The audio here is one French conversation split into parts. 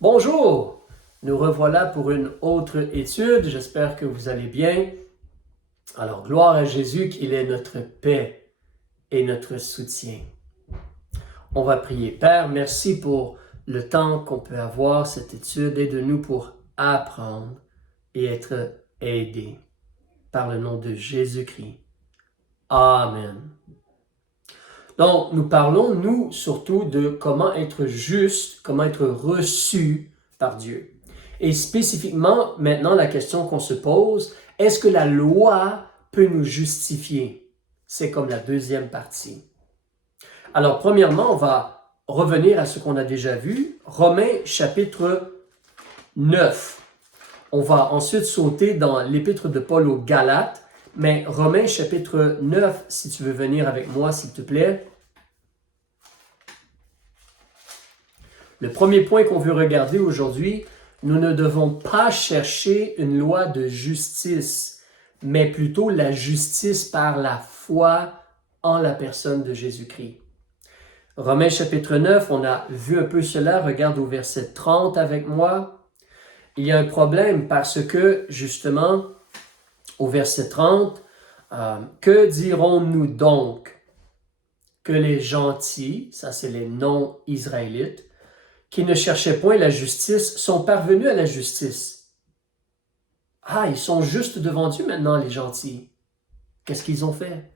Bonjour, nous revoilà pour une autre étude. J'espère que vous allez bien. Alors, gloire à Jésus qu'il est notre paix et notre soutien. On va prier. Père, merci pour le temps qu'on peut avoir cette étude. Aide-nous pour apprendre et être aidés. Par le nom de Jésus-Christ. Amen. Donc, nous parlons, nous, surtout de comment être juste, comment être reçu par Dieu. Et spécifiquement, maintenant, la question qu'on se pose, est-ce que la loi peut nous justifier? C'est comme la deuxième partie. Alors, premièrement, on va revenir à ce qu'on a déjà vu, Romains chapitre 9. On va ensuite sauter dans l'épître de Paul aux Galates, mais Romains chapitre 9, si tu veux venir avec moi, s'il te plaît. Le premier point qu'on veut regarder aujourd'hui, nous ne devons pas chercher une loi de justice, mais plutôt la justice par la foi en la personne de Jésus-Christ. Romains chapitre 9, on a vu un peu cela, regarde au verset 30 avec moi. Il y a un problème parce que, justement, au verset 30, que dirons-nous donc? Que les gentils, ça c'est les non-israélites, qui ne cherchaient point la justice, sont parvenus à la justice. Ah, ils sont justes devant Dieu maintenant, les gentils. Qu'est-ce qu'ils ont fait?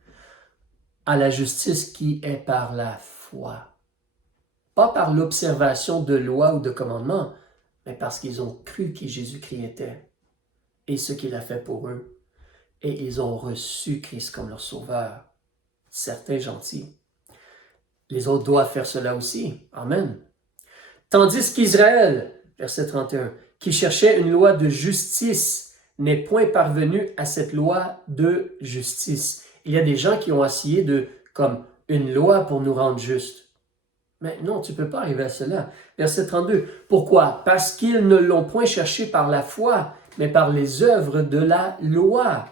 À la justice qui est par la foi. Pas par l'observation de lois ou de commandements, mais parce qu'ils ont cru qui Jésus-Christ était et ce qu'il a fait pour eux. Et ils ont reçu Christ comme leur sauveur. Certains gentils. Les autres doivent faire cela aussi. Amen. Tandis qu'Israël, verset 31, qui cherchait une loi de justice, n'est point parvenu à cette loi de justice. Il y a des gens qui ont essayé de, comme une loi pour nous rendre justes. Mais non, tu ne peux pas arriver à cela. Verset 32, pourquoi? Parce qu'ils ne l'ont point cherché par la foi, mais par les œuvres de la loi.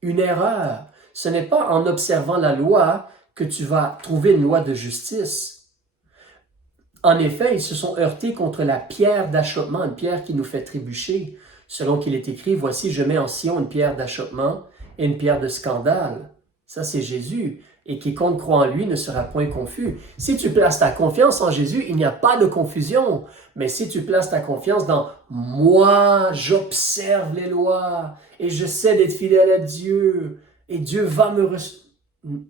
Une erreur. Ce n'est pas en observant la loi que tu vas trouver une loi de justice. En effet, ils se sont heurtés contre la pierre d'achoppement, une pierre qui nous fait trébucher. Selon qu'il est écrit, voici, je mets en Sion une pierre d'achoppement et une pierre de scandale. Ça, c'est Jésus. Et quiconque croit en lui ne sera point confus. Si tu places ta confiance en Jésus, il n'y a pas de confusion. Mais si tu places ta confiance dans « moi, j'observe les lois et j'essaie d'être fidèle à Dieu et Dieu va me recevoir »,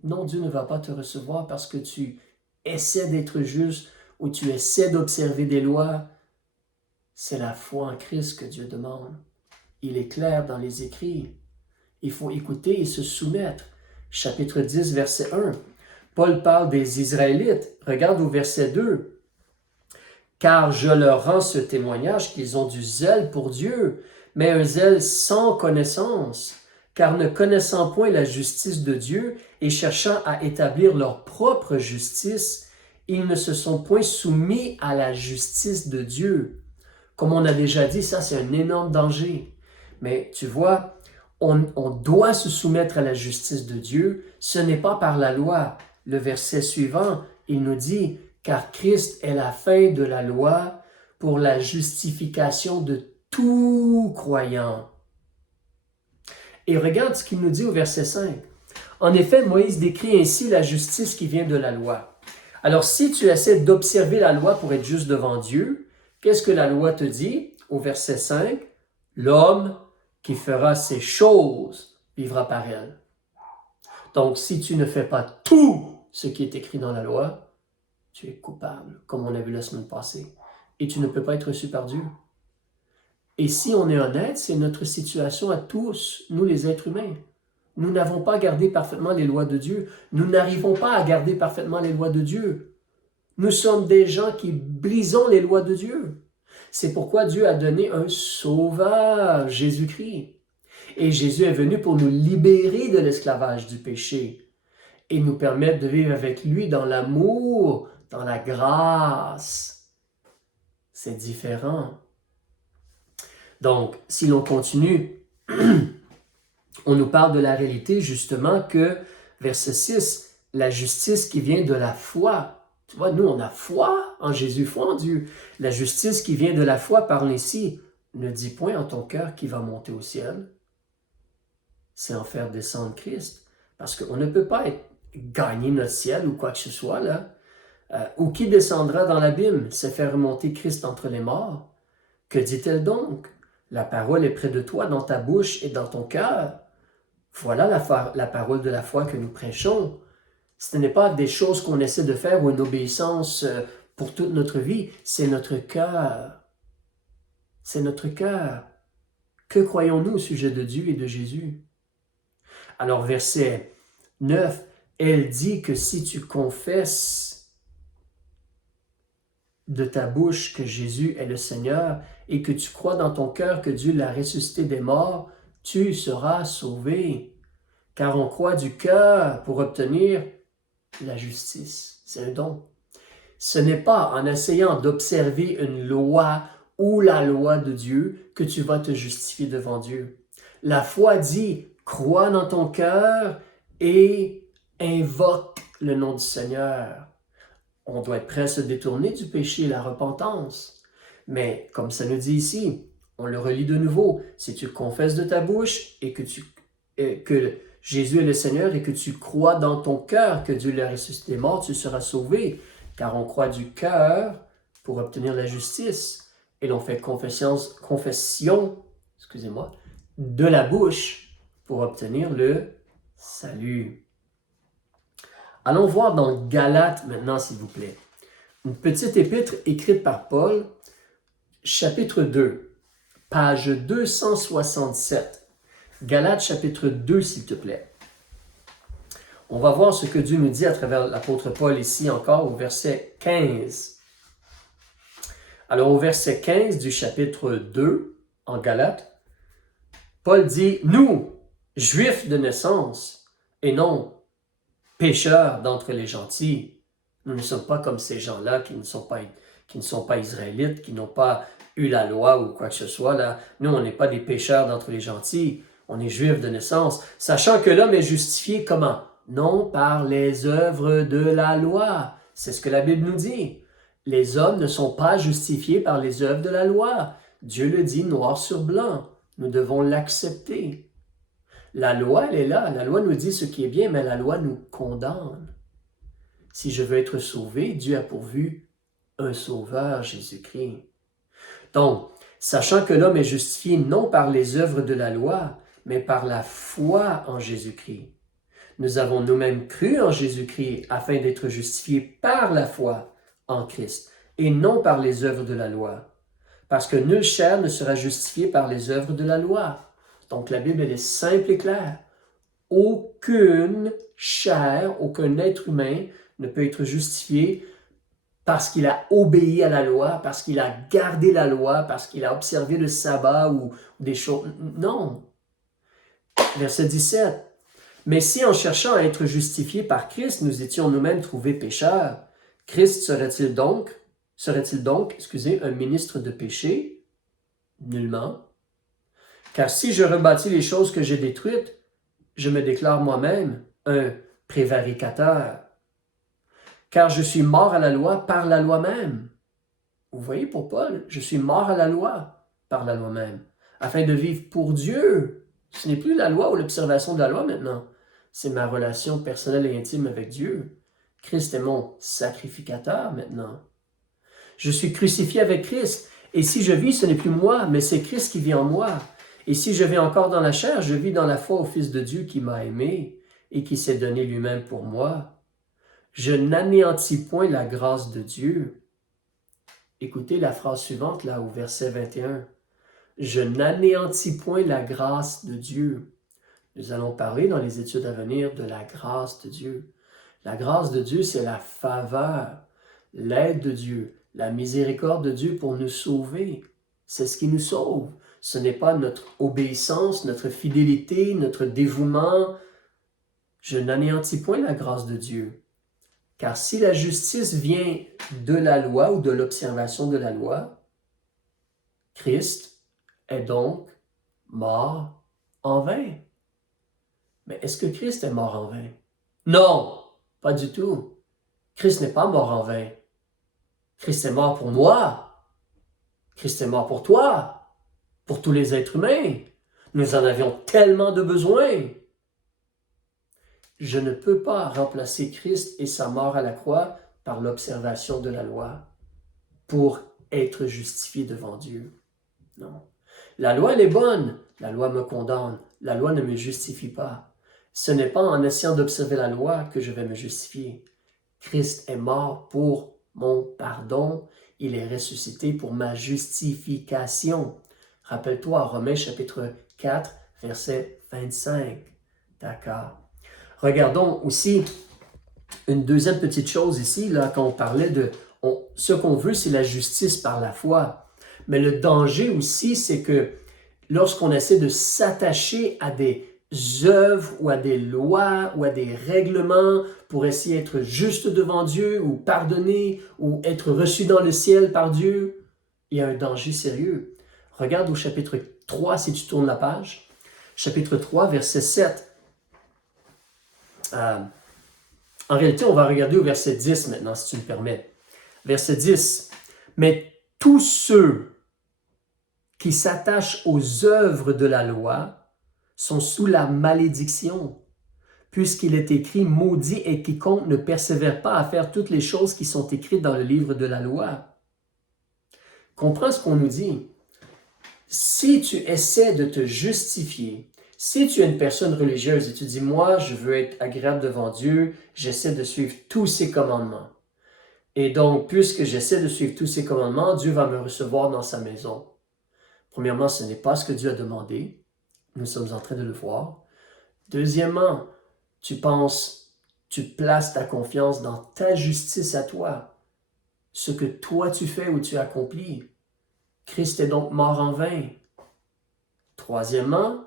non, Dieu ne va pas te recevoir parce que tu essaies d'être juste ou tu essaies d'observer des lois. C'est la foi en Christ que Dieu demande. Il est clair dans les écrits. Il faut écouter et se soumettre. Chapitre 10, verset 1. Paul parle des Israélites. Regarde au verset 2. Car je leur rends ce témoignage qu'ils ont du zèle pour Dieu, mais un zèle sans connaissance, car ne connaissant point la justice de Dieu et cherchant à établir leur propre justice, ils ne se sont point soumis à la justice de Dieu. Comme on a déjà dit, ça c'est un énorme danger. Mais tu vois, on doit se soumettre à la justice de Dieu. Ce n'est pas par la loi. Le verset suivant, il nous dit, car Christ est la fin de la loi pour la justification de tout croyant. Et regarde ce qu'il nous dit au verset 5. En effet, Moïse décrit ainsi la justice qui vient de la loi. Alors, si tu essaies d'observer la loi pour être juste devant Dieu, qu'est-ce que la loi te dit au verset 5? L'homme qui fera ces choses vivra par elles. Donc, si tu ne fais pas tout ce qui est écrit dans la loi, tu es coupable, comme on a vu la semaine passée. Et tu ne peux pas être reçu par Dieu. Et si on est honnête, c'est notre situation à tous, nous les êtres humains. Nous n'avons pas gardé parfaitement les lois de Dieu. Nous n'arrivons pas à garder parfaitement les lois de Dieu. Nous sommes des gens qui brisons les lois de Dieu. C'est pourquoi Dieu a donné un sauveur, Jésus-Christ. Et Jésus est venu pour nous libérer de l'esclavage du péché et nous permettre de vivre avec lui dans l'amour, dans la grâce. C'est différent. Donc, si l'on continue, on nous parle de la réalité justement que, verset 6, la justice qui vient de la foi. Tu vois, nous, on a foi en Jésus, foi en Dieu. La justice qui vient de la foi parle ainsi. Ne dis point en ton cœur qui va monter au ciel. C'est en faire descendre Christ. Parce qu'on ne peut pas gagner notre ciel ou quoi que ce soit, là. Ou qui descendra dans l'abîme, c'est faire remonter Christ entre les morts. Que dit-elle donc? La parole est près de toi, dans ta bouche et dans ton cœur. Voilà la parole de la foi que nous prêchons. Ce n'est pas des choses qu'on essaie de faire ou une obéissance pour toute notre vie, c'est notre cœur. C'est notre cœur. Que croyons-nous au sujet de Dieu et de Jésus? Alors, verset 9, elle dit que si tu confesses de ta bouche que Jésus est le Seigneur et que tu crois dans ton cœur que Dieu l'a ressuscité des morts, tu seras sauvé. Car on croit du cœur pour obtenir la justice. C'est un don. Ce n'est pas en essayant d'observer une loi ou la loi de Dieu que tu vas te justifier devant Dieu. La foi dit, crois dans ton cœur et invoque le nom du Seigneur. On doit être prêt à se détourner du péché et la repentance. Mais comme ça nous dit ici, on le relit de nouveau, si tu confesses de ta bouche et que Jésus est le Seigneur et que tu crois dans ton cœur que Dieu l'a ressuscité des morts, tu seras sauvé. Car on croit du cœur pour obtenir la justice. Et l'on fait confession, de la bouche pour obtenir le salut. Allons voir dans Galates maintenant, s'il vous plaît. Une petite épître écrite par Paul, chapitre 2, page 267. Galates chapitre 2, s'il te plaît. On va voir ce que Dieu nous dit à travers l'apôtre Paul ici encore au verset 15. Alors au verset 15 du chapitre 2 en Galates, Paul dit « Nous, juifs de naissance, et non pécheurs d'entre les gentils, nous ne sommes pas comme ces gens-là qui ne sont pas israélites, qui n'ont pas eu la loi ou quoi que ce soit. Là. Nous, on n'est pas des pécheurs d'entre les gentils, on est juifs de naissance, sachant que l'homme est justifié comment? Non par les œuvres de la loi. C'est ce que la Bible nous dit. Les hommes ne sont pas justifiés par les œuvres de la loi. Dieu le dit noir sur blanc. Nous devons l'accepter. La loi, elle est là. La loi nous dit ce qui est bien, mais la loi nous condamne. Si je veux être sauvé, Dieu a pourvu un sauveur, Jésus-Christ. Donc, sachant que l'homme est justifié non par les œuvres de la loi, mais par la foi en Jésus-Christ. Nous avons nous-mêmes cru en Jésus-Christ afin d'être justifiés par la foi en Christ et non par les œuvres de la loi. Parce que nulle chair ne sera justifiée par les œuvres de la loi. Donc la Bible, elle est simple et claire. Aucune chair, aucun être humain ne peut être justifié parce qu'il a obéi à la loi, parce qu'il a gardé la loi, parce qu'il a observé le sabbat ou des choses. Non. Verset 17. Mais si en cherchant à être justifiés par Christ, nous étions nous-mêmes trouvés pécheurs, Christ serait-il donc, un ministre de péché? Nullement. Car si je rebâtis les choses que j'ai détruites, je me déclare moi-même un prévaricateur. Car je suis mort à la loi par la loi même. Vous voyez pour Paul, je suis mort à la loi par la loi même, afin de vivre pour Dieu. Ce n'est plus la loi ou l'observation de la loi maintenant. C'est ma relation personnelle et intime avec Dieu. Christ est mon sacrificateur maintenant. Je suis crucifié avec Christ. Et si je vis, ce n'est plus moi, mais c'est Christ qui vit en moi. Et si je vis encore dans la chair, je vis dans la foi au Fils de Dieu qui m'a aimé et qui s'est donné lui-même pour moi. Je n'anéantis point la grâce de Dieu. Écoutez la phrase suivante là au verset 21. Je n'anéantis point la grâce de Dieu. Nous allons parler dans les études à venir de la grâce de Dieu. La grâce de Dieu, c'est la faveur, l'aide de Dieu, la miséricorde de Dieu pour nous sauver. C'est ce qui nous sauve. Ce n'est pas notre obéissance, notre fidélité, notre dévouement. Je n'anéantis point la grâce de Dieu. Car si la justice vient de la loi ou de l'observation de la loi, Christ est donc mort en vain. Mais est-ce que Christ est mort en vain? Non, pas du tout. Christ n'est pas mort en vain. Christ est mort pour moi. Christ est mort pour toi, pour tous les êtres humains. Nous en avions tellement de besoin. Je ne peux pas remplacer Christ et sa mort à la croix par l'observation de la loi pour être justifié devant Dieu. Non. La loi, elle est bonne. La loi me condamne. La loi ne me justifie pas. Ce n'est pas en essayant d'observer la loi que je vais me justifier. Christ est mort pour mon pardon. Il est ressuscité pour ma justification. Rappelle-toi, Romains chapitre 4, verset 25. D'accord. Regardons aussi une deuxième petite chose ici, là, quand on parlait de... ce qu'on veut, c'est la justice par la foi. Mais le danger aussi, c'est que lorsqu'on essaie de s'attacher à des œuvres ou à des lois ou à des règlements pour essayer d'être juste devant Dieu ou pardonner ou être reçu dans le ciel par Dieu, il y a un danger sérieux. Regarde au chapitre 3, si tu tournes la page. Chapitre 3, verset 7. En réalité, on va regarder au verset 10 maintenant, si tu me permets. Verset 10. Mais tous ceux qui s'attachent aux œuvres de la loi sont sous la malédiction, puisqu'il est écrit, maudit est quiconque ne persévère pas à faire toutes les choses qui sont écrites dans le livre de la loi. Comprends ce qu'on nous dit. Si tu essaies de te justifier, si tu es une personne religieuse et tu dis, moi, je veux être agréable devant Dieu, j'essaie de suivre tous ses commandements. Et donc, puisque j'essaie de suivre tous ses commandements, Dieu va me recevoir dans sa maison. Premièrement, ce n'est pas ce que Dieu a demandé. Nous sommes en train de le voir. Deuxièmement, tu places ta confiance dans ta justice à toi, ce que toi tu fais ou tu accomplis. Christ est donc mort en vain. Troisièmement,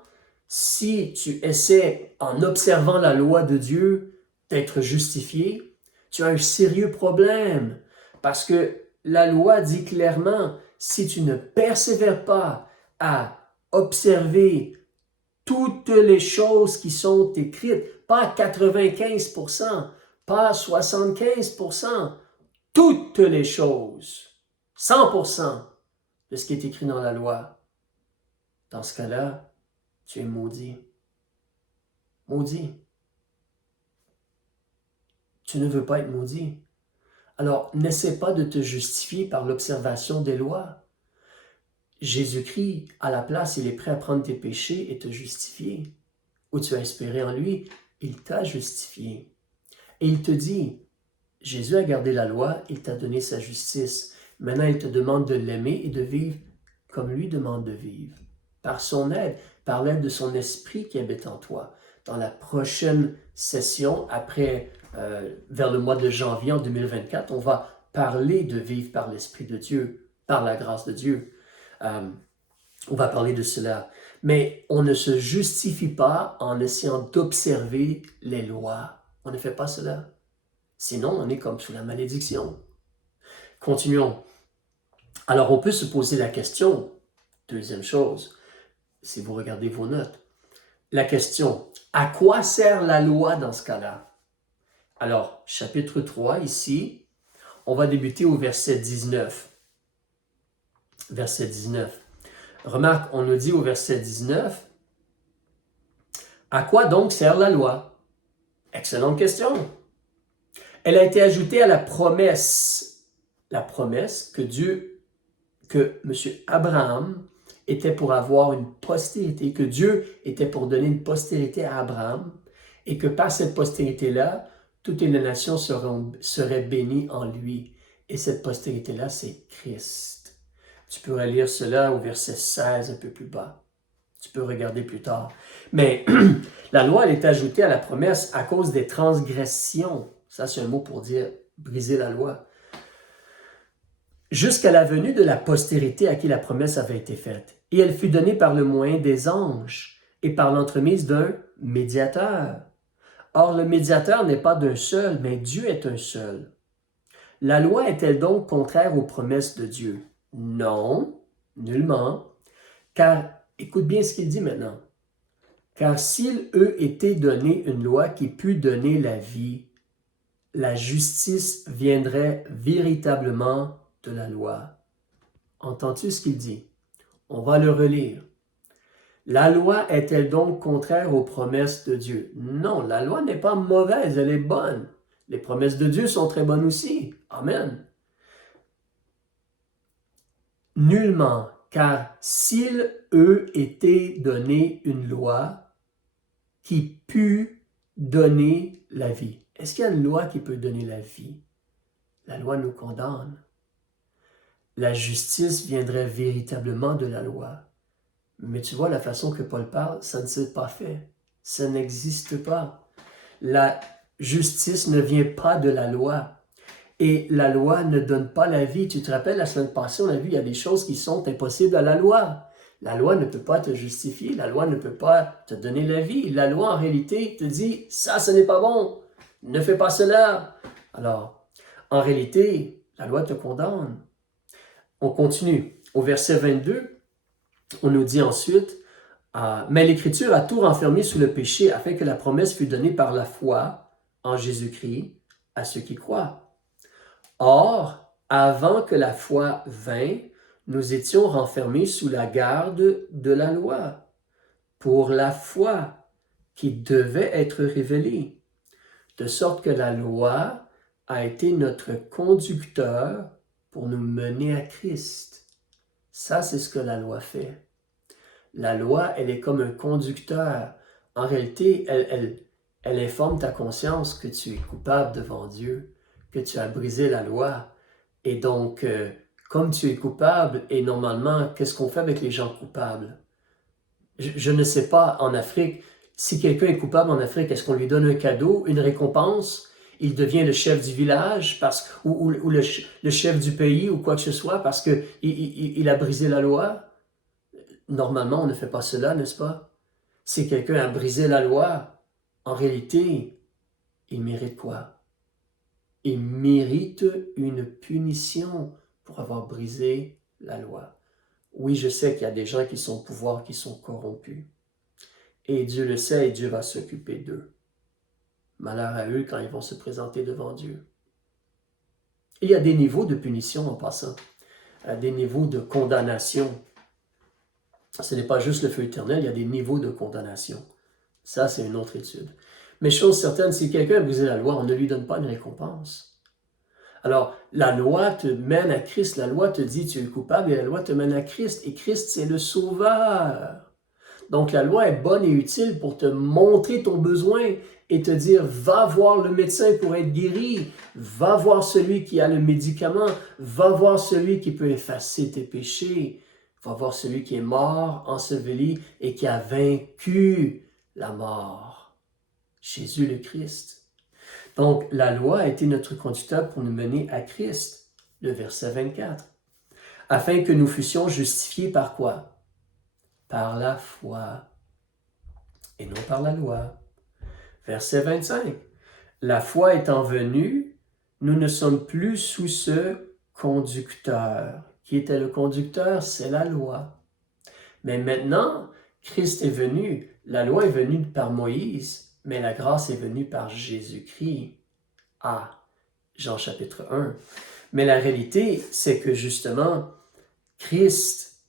si tu essaies, en observant la loi de Dieu, d'être justifié, tu as un sérieux problème. Parce que la loi dit clairement, si tu ne persévères pas à observer toutes les choses qui sont écrites, pas 95%, pas 75%, toutes les choses, 100% de ce qui est écrit dans la loi, dans ce cas-là, tu es maudit. Maudit. Tu ne veux pas être maudit. Alors, n'essaie pas de te justifier par l'observation des lois. Jésus-Christ, à la place, il est prêt à prendre tes péchés et te justifier. Où tu as espéré en lui, il t'a justifié. Et il te dit, Jésus a gardé la loi, il t'a donné sa justice. Maintenant, il te demande de l'aimer et de vivre comme lui demande de vivre. Par son aide, par l'aide de son esprit qui habite en toi. Dans la prochaine session, vers le mois de janvier en 2024, on va parler de vivre par l'Esprit de Dieu, par la grâce de Dieu. On va parler de cela. Mais on ne se justifie pas en essayant d'observer les lois. On ne fait pas cela. Sinon, on est comme sous la malédiction. Continuons. Alors, on peut se poser la question, deuxième chose, si vous regardez vos notes, la question, à quoi sert la loi dans ce cas-là? Alors, chapitre 3, ici, on va débuter au verset 19. Verset 19. Remarque, on nous dit au verset 19, à quoi donc sert la loi? Excellente question. Elle a été ajoutée à la promesse que M. Abraham était pour avoir une postérité, que Dieu était pour donner une postérité à Abraham, et que par cette postérité-là, toutes les nations seraient bénies en lui. Et cette postérité-là, c'est Christ. Tu peux relire cela au verset 16, un peu plus bas. Tu peux regarder plus tard. Mais la loi, elle est ajoutée à la promesse à cause des transgressions. Ça, c'est un mot pour dire briser la loi. Jusqu'à la venue de la postérité à qui la promesse avait été faite. Et elle fut donnée par le moyen des anges et par l'entremise d'un médiateur. Or, le médiateur n'est pas d'un seul, mais Dieu est un seul. La loi est-elle donc contraire aux promesses de Dieu? Non, nullement. Car, écoute bien ce qu'il dit maintenant. Car s'il eût été donné une loi qui pût donner la vie, la justice viendrait véritablement de la loi. Entends-tu ce qu'il dit? On va le relire. La loi est-elle donc contraire aux promesses de Dieu? Non, la loi n'est pas mauvaise, elle est bonne. Les promesses de Dieu sont très bonnes aussi. Amen. Nullement, car s'il eût été donné une loi qui pût donner la vie. Est-ce qu'il y a une loi qui peut donner la vie? La loi nous condamne. La justice viendrait véritablement de la loi. Mais tu vois la façon que Paul parle, ça ne s'est pas fait. Ça n'existe pas. La justice ne vient pas de la loi. Et la loi ne donne pas la vie. Tu te rappelles, la semaine passée, on a vu, il y a des choses qui sont impossibles à la loi. La loi ne peut pas te justifier. La loi ne peut pas te donner la vie. La loi, en réalité, te dit, ça, ce n'est pas bon. Ne fais pas cela. Alors, en réalité, la loi te condamne. On continue. Au verset 22, on nous dit ensuite, mais l'Écriture a tout renfermé sous le péché afin que la promesse fût donnée par la foi en Jésus-Christ à ceux qui croient. Or, avant que la foi vînt, nous étions renfermés sous la garde de la loi, pour la foi qui devait être révélée, de sorte que la loi a été notre conducteur pour nous mener à Christ. Ça, c'est ce que la loi fait. La loi, elle est comme un conducteur. En réalité, elle informe ta conscience que tu es coupable devant Dieu, que tu as brisé la loi. Et donc, comme tu es coupable, et normalement, qu'est-ce qu'on fait avec les gens coupables? Je ne sais pas, en Afrique, si quelqu'un est coupable en Afrique, est-ce qu'on lui donne un cadeau, une récompense? Il devient le chef du village ou le chef du pays ou quoi que ce soit parce qu'il a brisé la loi? Normalement, on ne fait pas cela, n'est-ce pas? Si quelqu'un a brisé la loi, en réalité, il mérite quoi? Il mérite une punition pour avoir brisé la loi. Oui, je sais qu'il y a des gens qui sont au pouvoir, qui sont corrompus. Et Dieu le sait et Dieu va s'occuper d'eux. Malheur à eux quand ils vont se présenter devant Dieu. Il y a des niveaux de punition en passant, des niveaux de condamnation. Ce n'est pas juste le feu éternel, il y a des niveaux de condamnation. Ça, c'est une autre étude. Mais chose certaine, si quelqu'un a brisé la loi, on ne lui donne pas une récompense. Alors, la loi te mène à Christ, la loi te dit tu es coupable et la loi te mène à Christ. Et Christ, c'est le sauveur. Donc, la loi est bonne et utile pour te montrer ton besoin et te dire, va voir le médecin pour être guéri, va voir celui qui a le médicament, va voir celui qui peut effacer tes péchés, va voir celui qui est mort, enseveli et qui a vaincu la mort. Jésus le Christ. Donc, la loi a été notre conducteur pour nous mener à Christ. Le verset 24. Afin que nous fussions justifiés par quoi? Par la foi et non par la loi. Verset 25. La foi étant venue, nous ne sommes plus sous ce conducteur. Qui était le conducteur? C'est la loi. Mais maintenant, Christ est venu. La loi est venue par Moïse, mais la grâce est venue par Jésus-Christ. Jean chapitre 1. Mais la réalité, c'est que justement, Christ,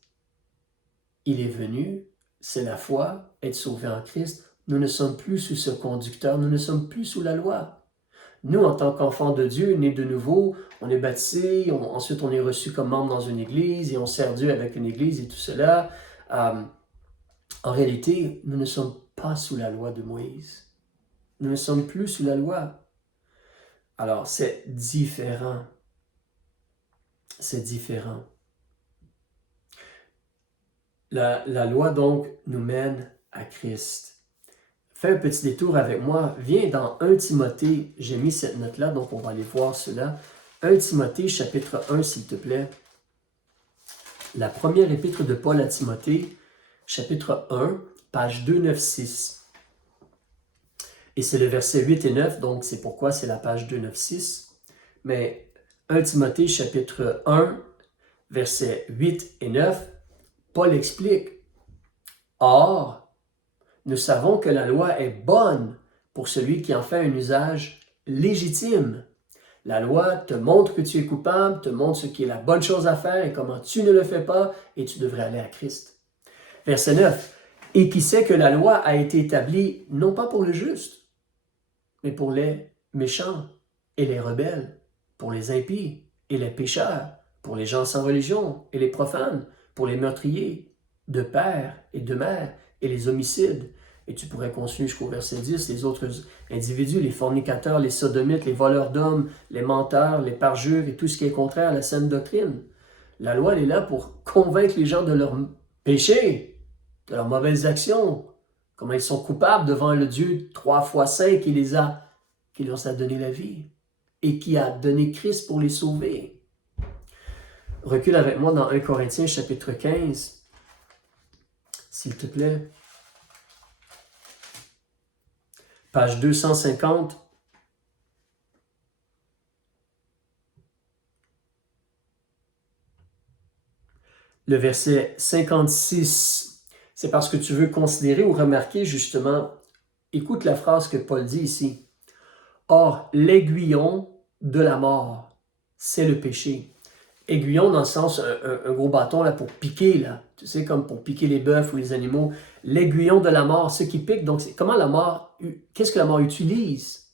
il est venu, c'est la foi, être sauvé en Christ. Nous ne sommes plus sous ce conducteur, nous ne sommes plus sous la loi. Nous, en tant qu'enfants de Dieu, nés de nouveau, on est baptisés, ensuite on est reçu comme membre dans une église et on sert Dieu avec une église et tout cela. En réalité, nous ne sommes pas sous la loi de Moïse. Nous ne sommes plus sous la loi. Alors, c'est différent. C'est différent. La loi, donc, nous mène à Christ. Fais un petit détour avec moi. Viens dans 1 Timothée. J'ai mis cette note-là, donc on va aller voir cela. 1 Timothée, chapitre 1, s'il te plaît. La première épître de Paul à Timothée, chapitre 1, page 296. Et c'est le verset 8 et 9, donc c'est pourquoi c'est la page 296. Mais 1 Timothée, chapitre 1, versets 8 et 9, Paul explique, « Or, nous savons que la loi est bonne pour celui qui en fait un usage légitime. La loi te montre que tu es coupable, te montre ce qui est la bonne chose à faire et comment tu ne le fais pas, et tu devrais aller à Christ. Verset 9. Et qui sait que la loi a été établie non pas pour le juste, mais pour les méchants et les rebelles, pour les impies et les pécheurs, pour les gens sans religion et les profanes, pour les meurtriers de père et de mère et les homicides. Et tu pourrais continuer jusqu'au verset 10, les autres individus, les fornicateurs, les sodomites, les voleurs d'hommes, les menteurs, les parjures et tout ce qui est contraire à la saine doctrine. La loi, elle est là pour convaincre les gens de leurs péchés, de leurs mauvaises actions, comment ils sont coupables devant le Dieu 3 fois saint qui leur a donné la vie et qui a donné Christ pour les sauver. Recule avec moi dans 1 Corinthiens chapitre 15, s'il te plaît. Page 250. Le verset 56, c'est parce que tu veux considérer ou remarquer justement, écoute la phrase que Paul dit ici. Or, l'aiguillon de la mort, c'est le péché. Aiguillon dans le sens, un gros bâton là, pour piquer, là. Tu sais, comme pour piquer les bœufs ou les animaux. L'aiguillon de la mort, ce qui pique. Donc, comment la mort, qu'est-ce que la mort utilise?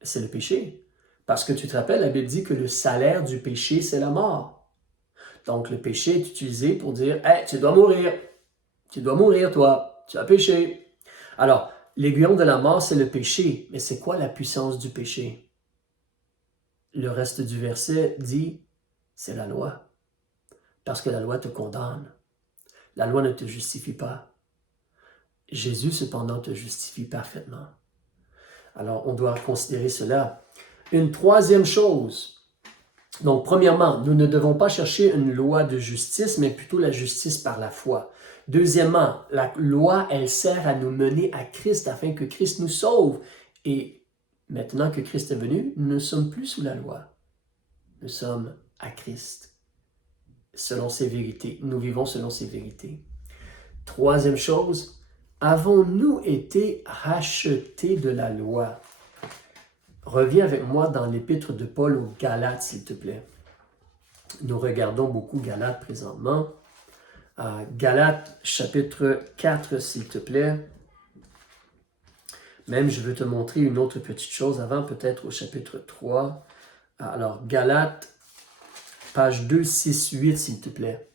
C'est le péché. Parce que tu te rappelles, la Bible dit que le salaire du péché, c'est la mort. Donc, le péché est utilisé pour dire, hey, tu dois mourir. Tu dois mourir, toi. Tu as péché. Alors, l'aiguillon de la mort, c'est le péché. Mais c'est quoi la puissance du péché? Le reste du verset dit, c'est la loi. Parce que la loi te condamne. La loi ne te justifie pas. Jésus, cependant, te justifie parfaitement. Alors, on doit considérer cela. Une troisième chose. Donc, premièrement, nous ne devons pas chercher une loi de justice, mais plutôt la justice par la foi. Deuxièmement, la loi, elle sert à nous mener à Christ afin que Christ nous sauve. Et maintenant que Christ est venu, nous ne sommes plus sous la loi. Nous sommes à Christ, selon ses vérités. Nous vivons selon ses vérités. Troisième chose, avons-nous été rachetés de la loi? Reviens avec moi dans l'épître de Paul aux Galates, s'il te plaît. Nous regardons beaucoup Galates présentement. Galates, chapitre 4, s'il te plaît. Même, je veux te montrer une autre petite chose avant, peut-être au chapitre 3. Alors, Galates, page 2, 6, 8, s'il te plaît.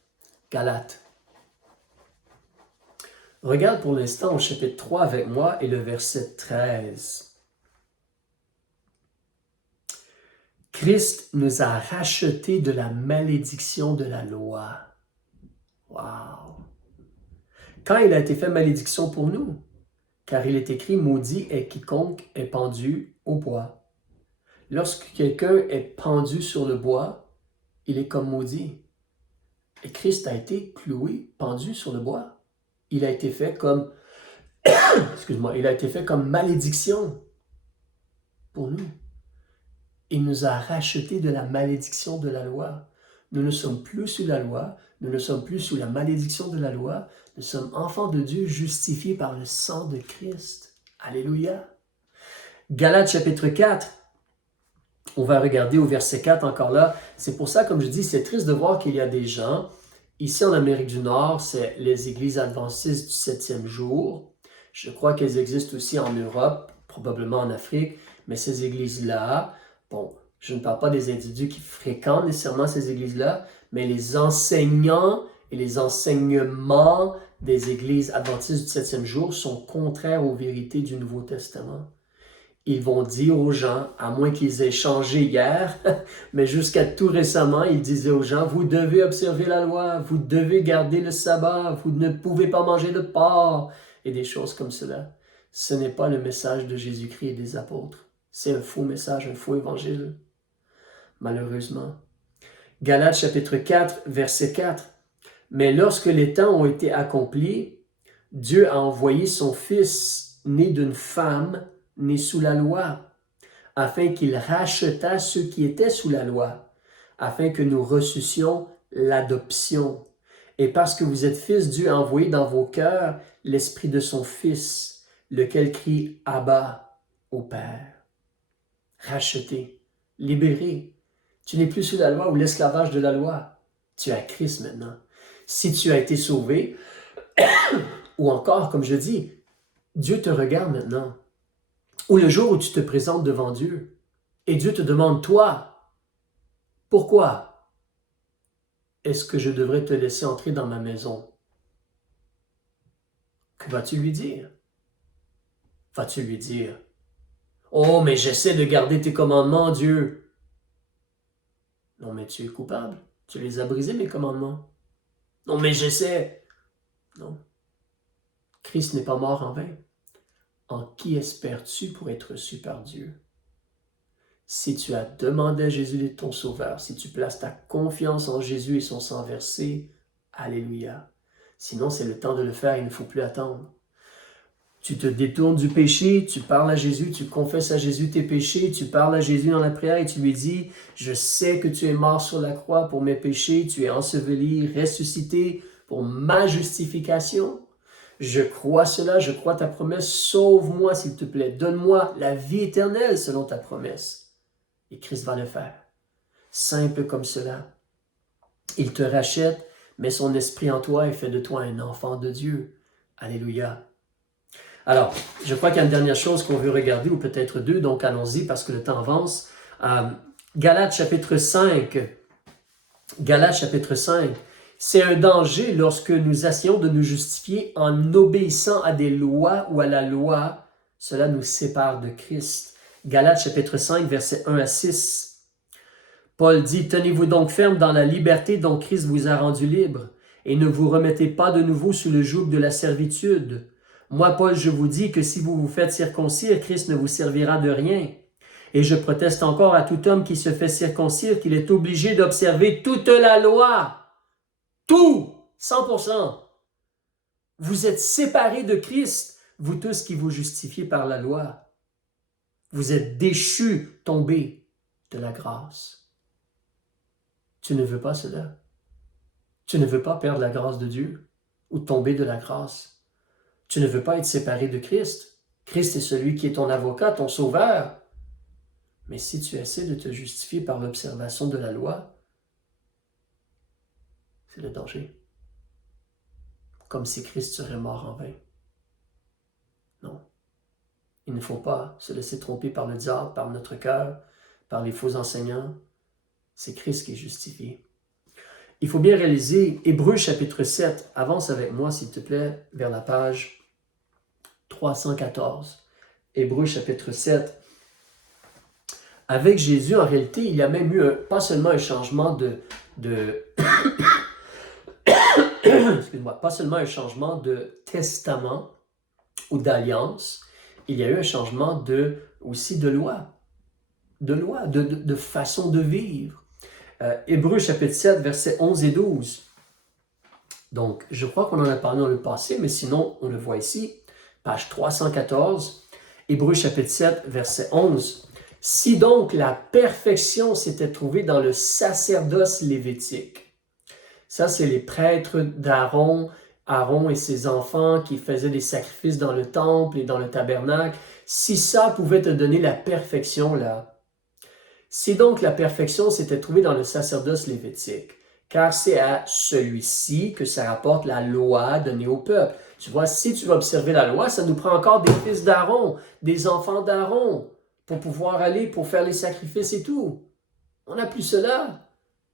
Galates. Regarde pour l'instant au chapitre 3 avec moi et le verset 13. Christ nous a rachetés de la malédiction de la loi. Wow! Quand il a été fait malédiction pour nous, car il est écrit, maudit est quiconque est pendu au bois. Lorsque quelqu'un est pendu sur le bois, il est comme maudit. Et Christ a été cloué, pendu sur le bois. Il a été fait comme, il a été fait comme malédiction pour nous. Il nous a rachetés de la malédiction de la loi. Nous ne sommes plus sous la loi, nous ne sommes plus sous la malédiction de la loi, nous sommes enfants de Dieu justifiés par le sang de Christ. Alléluia. Galates chapitre 4, on va regarder au verset 4 encore là. C'est pour ça, comme je dis, c'est triste de voir qu'il y a des gens, ici en Amérique du Nord, c'est les églises adventistes du 7e jour. Je crois qu'elles existent aussi en Europe, probablement en Afrique, mais ces églises-là, bon, je ne parle pas des individus qui fréquentent nécessairement ces églises-là, mais les enseignants et les enseignements des églises adventistes du 7e jour sont contraires aux vérités du Nouveau Testament. Ils vont dire aux gens, à moins qu'ils aient changé hier, mais jusqu'à tout récemment, ils disaient aux gens, vous devez observer la loi, vous devez garder le sabbat, vous ne pouvez pas manger de porc, et des choses comme cela. Ce n'est pas le message de Jésus-Christ et des apôtres. C'est un faux message, un faux évangile, malheureusement. Galates chapitre 4, verset 4. Mais lorsque les temps ont été accomplis, Dieu a envoyé son Fils, né d'une femme, né sous la loi, afin qu'il rachetât ceux qui étaient sous la loi, afin que nous reçussions l'adoption. Et parce que vous êtes fils, Dieu a envoyé dans vos cœurs l'esprit de son Fils, lequel crie « Abba » au Père. Racheté. libéré. Tu n'es plus sous la loi ou l'esclavage de la loi. Tu as Christ maintenant. Si tu as été sauvé, ou encore, comme je dis, Dieu te regarde maintenant. Ou le jour où tu te présentes devant Dieu, et Dieu te demande, toi, pourquoi est-ce que je devrais te laisser entrer dans ma maison? Que vas-tu lui dire? Vas-tu lui dire, oh, mais j'essaie de garder tes commandements, Dieu. Non, mais tu es coupable. Tu les as brisés, mes commandements. Non, mais j'essaie. Non. Christ n'est pas mort en vain. En qui espères-tu pour être reçu par Dieu? Si tu as demandé à Jésus d'être ton sauveur, si tu places ta confiance en Jésus et son sang versé, alléluia. Sinon, c'est le temps de le faire, il ne faut plus attendre. Tu te détournes du péché, tu parles à Jésus, tu confesses à Jésus tes péchés, tu parles à Jésus dans la prière et tu lui dis, je sais que tu es mort sur la croix pour mes péchés, tu es enseveli, ressuscité pour ma justification. Je crois cela, je crois ta promesse, sauve-moi s'il te plaît, donne-moi la vie éternelle selon ta promesse. Et Christ va le faire. Simple comme cela. Il te rachète, met son esprit en toi et fait de toi un enfant de Dieu. Alléluia. Alors, je crois qu'il y a une dernière chose qu'on veut regarder, ou peut-être deux, donc allons-y parce que le temps avance. Galates chapitre 5. Galates chapitre 5. C'est un danger lorsque nous essayons de nous justifier en obéissant à des lois ou à la loi. Cela nous sépare de Christ. Galates chapitre 5, versets 1 à 6. Paul dit, « Tenez-vous donc ferme dans la liberté dont Christ vous a rendu libre, et ne vous remettez pas de nouveau sous le joug de la servitude. Moi, Paul, je vous dis que si vous vous faites circoncire, Christ ne vous servira de rien. Et je proteste encore à tout homme qui se fait circoncire qu'il est obligé d'observer toute la loi. » Tout, 100%. Vous êtes séparés de Christ, vous tous qui vous justifiez par la loi. Vous êtes déchus, tombés de la grâce. Tu ne veux pas cela. Tu ne veux pas perdre la grâce de Dieu ou tomber de la grâce. Tu ne veux pas être séparé de Christ. Christ est celui qui est ton avocat, ton sauveur. Mais si tu essaies de te justifier par l'observation de la loi, c'est le danger. Comme si Christ serait mort en vain. Non. Il ne faut pas se laisser tromper par le diable, par notre cœur, par les faux enseignants. C'est Christ qui est justifié. Il faut bien réaliser, Hébreux chapitre 7, avance avec moi s'il te plaît, vers la page 314. Hébreux chapitre 7. Avec Jésus, en réalité, il y a même eu pas seulement un changement excuse-moi, pas seulement un changement de testament ou d'alliance, il y a eu un changement aussi de loi, de façon de vivre. Hébreux chapitre 7, versets 11 et 12. Donc, je crois qu'on en a parlé dans le passé, mais sinon, on le voit ici, page 314, Hébreux chapitre 7, verset 11. « Si donc la perfection s'était trouvée dans le sacerdoce lévitique, ça, c'est les prêtres d'Aaron, Aaron et ses enfants qui faisaient des sacrifices dans le temple et dans le tabernacle. Si ça pouvait te donner la perfection, là, si donc la perfection s'était trouvée dans le sacerdoce lévitique, car c'est à celui-ci que ça rapporte la loi donnée au peuple. Tu vois, si tu veux observer la loi, ça nous prend encore des fils d'Aaron, des enfants d'Aaron, pour pouvoir aller, pour faire les sacrifices et tout. On n'a plus cela,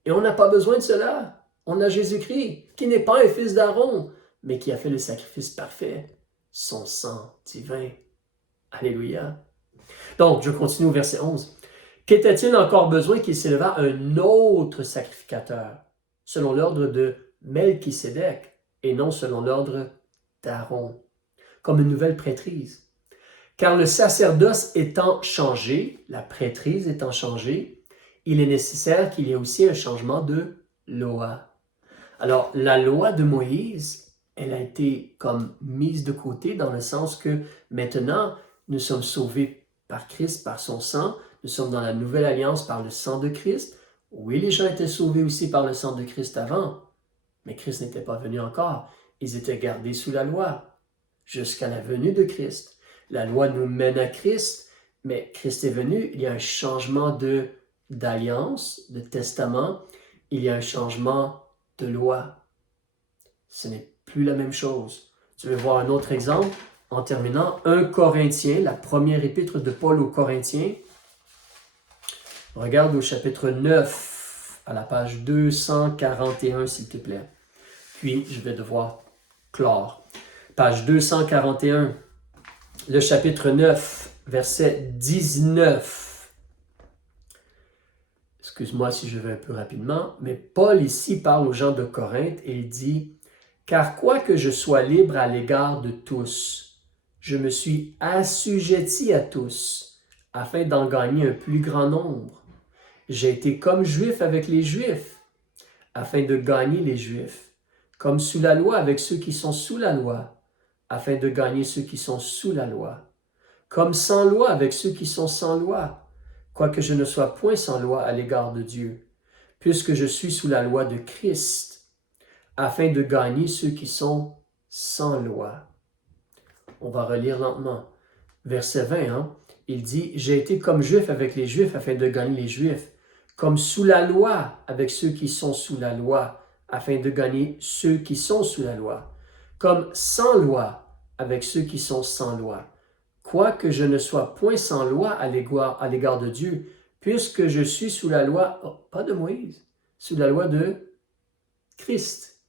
et on n'a pas besoin de cela. On a Jésus-Christ, qui n'est pas un fils d'Aaron, mais qui a fait le sacrifice parfait, son sang divin. Alléluia. Donc, je continue au verset 11. Qu'était-il encore besoin qu'il s'élevât un autre sacrificateur, selon l'ordre de Melchisédek, et non selon l'ordre d'Aaron, comme une nouvelle prêtrise? Car le sacerdoce étant changé, la prêtrise étant changée, il est nécessaire qu'il y ait aussi un changement de loi. Alors, la loi de Moïse, elle a été comme mise de côté dans le sens que maintenant, nous sommes sauvés par Christ, par son sang. Nous sommes dans la nouvelle alliance par le sang de Christ. Oui, les gens étaient sauvés aussi par le sang de Christ avant, mais Christ n'était pas venu encore. Ils étaient gardés sous la loi jusqu'à la venue de Christ. La loi nous mène à Christ, mais Christ est venu, il y a un changement de d'alliance, de testament, il y a un changement de loi. Ce n'est plus la même chose. Tu veux voir un autre exemple? En terminant, 1 Corinthiens, la première épître de Paul aux Corinthiens. Regarde au chapitre 9, à la page 241, s'il te plaît. Puis, je vais devoir clore. Page 241, le chapitre 9, verset 19. Excuse-moi si je vais un peu rapidement, mais Paul ici parle aux gens de Corinthe et il dit « Car quoique je sois libre à l'égard de tous, je me suis assujetti à tous, afin d'en gagner un plus grand nombre. J'ai été comme juif avec les Juifs, afin de gagner les Juifs, comme sous la loi avec ceux qui sont sous la loi, afin de gagner ceux qui sont sous la loi, comme sans loi avec ceux qui sont sans loi, quoique je ne sois point sans loi à l'égard de Dieu, puisque je suis sous la loi de Christ, afin de gagner ceux qui sont sans loi. » On va relire lentement. Verset 20, hein? Il dit « J'ai été comme juif avec les Juifs afin de gagner les Juifs, comme sous la loi avec ceux qui sont sous la loi, afin de gagner ceux qui sont sous la loi, comme sans loi avec ceux qui sont sans loi, quoique je ne sois point sans loi à l'égard de Dieu, puisque je suis sous la loi, pas de Moïse, sous la loi de Christ.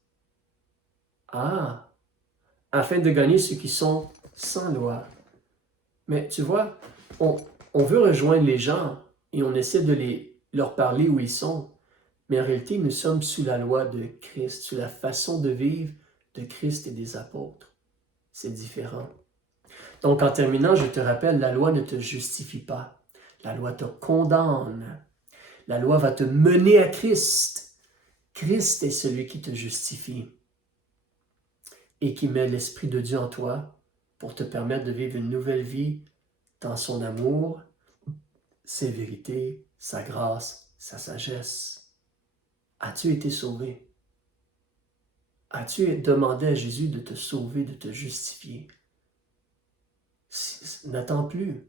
Afin de gagner ceux qui sont sans loi. » Mais tu vois, on veut rejoindre les gens et on essaie de leur parler où ils sont. Mais en réalité, nous sommes sous la loi de Christ, sous la façon de vivre de Christ et des apôtres. C'est différent. Donc, en terminant, je te rappelle, la loi ne te justifie pas. La loi te condamne. La loi va te mener à Christ. Christ est celui qui te justifie et qui met l'Esprit de Dieu en toi pour te permettre de vivre une nouvelle vie dans son amour, ses vérités, sa grâce, sa sagesse. As-tu été sauvé? As-tu demandé à Jésus de te sauver, de te justifier? N'attends plus.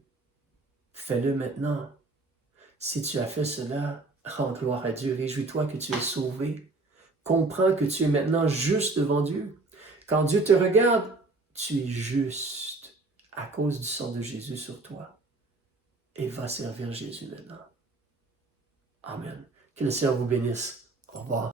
Fais-le maintenant. Si tu as fait cela, rends gloire à Dieu. Réjouis-toi que tu es sauvé. Comprends que tu es maintenant juste devant Dieu. Quand Dieu te regarde, tu es juste à cause du sang de Jésus sur toi. Et va servir Jésus maintenant. Amen. Que le Seigneur vous bénisse. Au revoir.